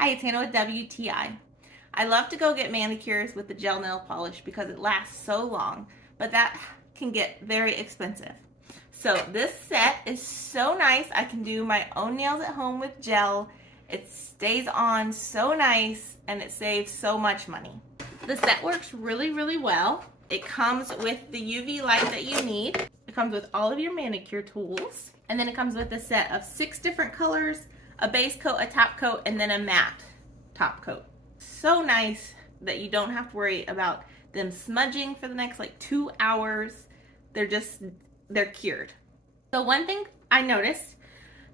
Hi, it's Hannah with WTI. I love to go get manicures with the gel nail polish because it lasts so long, but that can get very expensive. So this set is so nice. I can do my own nails at home with gel. It stays on so nice and it saves so much money. The set works really, really well. It comes with the UV light that you need. It comes with all of your manicure tools. And then it comes with a set of 6 different colors, a base coat, a top coat, and then a matte top coat. So nice that you don't have to worry about them smudging for the next like 2 hours. They're cured. So one thing I noticed,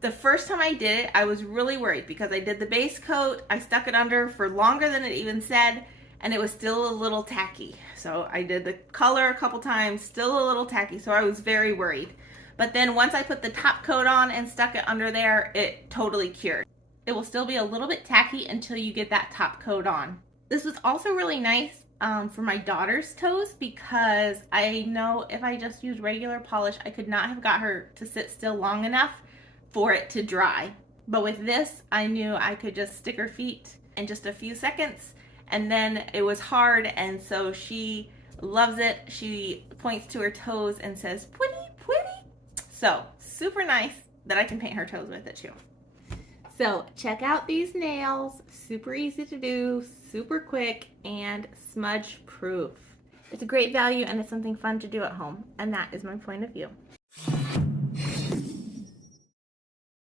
the first time I did it, I was really worried because I did the base coat, I stuck it under for longer than it even said, and it was still a little tacky. So I did the color a couple times, still a little tacky, so I was very worried. But then once I put the top coat on and stuck it under there, it totally cured. It will still be a little bit tacky until you get that top coat on. This was also really nice for my daughter's toes because I know if I just used regular polish, I could not have got her to sit still long enough for it to dry. But with this, I knew I could just stick her feet in just a few seconds, and then it was hard, and so she loves it. She points to her toes and says, "Pretty, pretty." So super nice that I can paint her toes with it too. So check out these nails, super easy to do, super quick, and smudge proof. It's a great value and it's something fun to do at home, and that is my point of view.